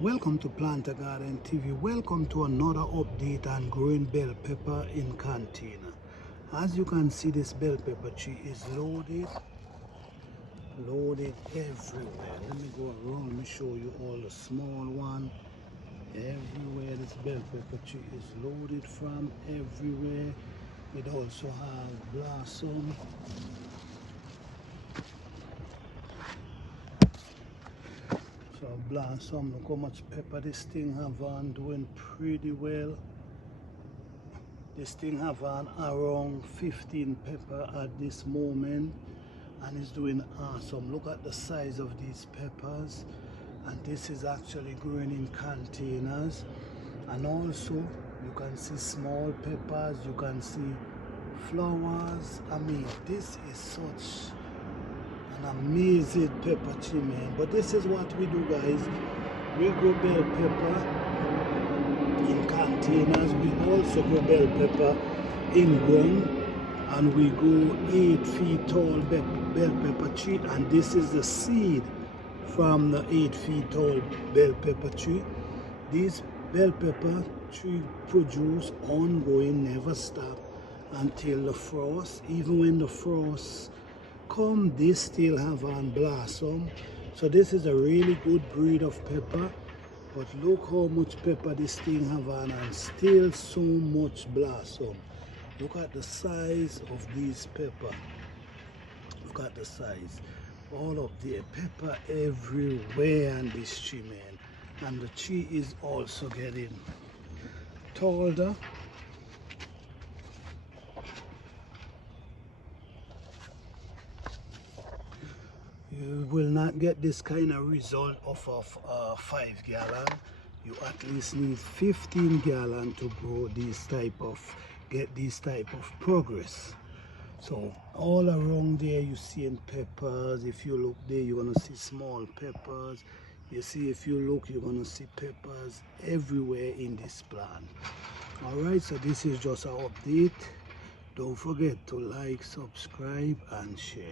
Welcome to Planter Garden TV. Welcome to another update on growing bell pepper in container. As you can see, this bell pepper tree is loaded everywhere. Let me go around, let me show you all the small one. Everywhere this bell pepper tree is loaded from everywhere. It also has blossom. So blossom, look how much pepper this thing have on, doing pretty well. This thing have on around 15 pepper at this moment and it's doing awesome. Look at the size of these peppers, and this is actually growing in containers. And also you can see small peppers, you can see flowers. I mean, this is such an amazing pepper tree, man. But this is what we do, guys. We grow bell pepper in containers. We also grow bell pepper in ground, and we grow 8 feet tall bell pepper tree, and this is the seed from the 8 feet tall bell pepper tree. These bell pepper tree produce ongoing, never stop until the frost. Even when the frost come, they still have on blossom. So this is a really good breed of pepper. But look how much pepper this thing have on, and still so much blossom. Look at the size of these pepper. Look at the size. All of the pepper everywhere on this tree, man. And the tree is also getting taller. You will not get this kind of result off of 5 gallon. You at least need 15 gallon to grow get this type of progress. So all around there you see peppers. If you look there, you're gonna see small peppers. You see, if you look, you're gonna see peppers everywhere in this plant. All right, so this is just an update. Don't forget to like, subscribe and share.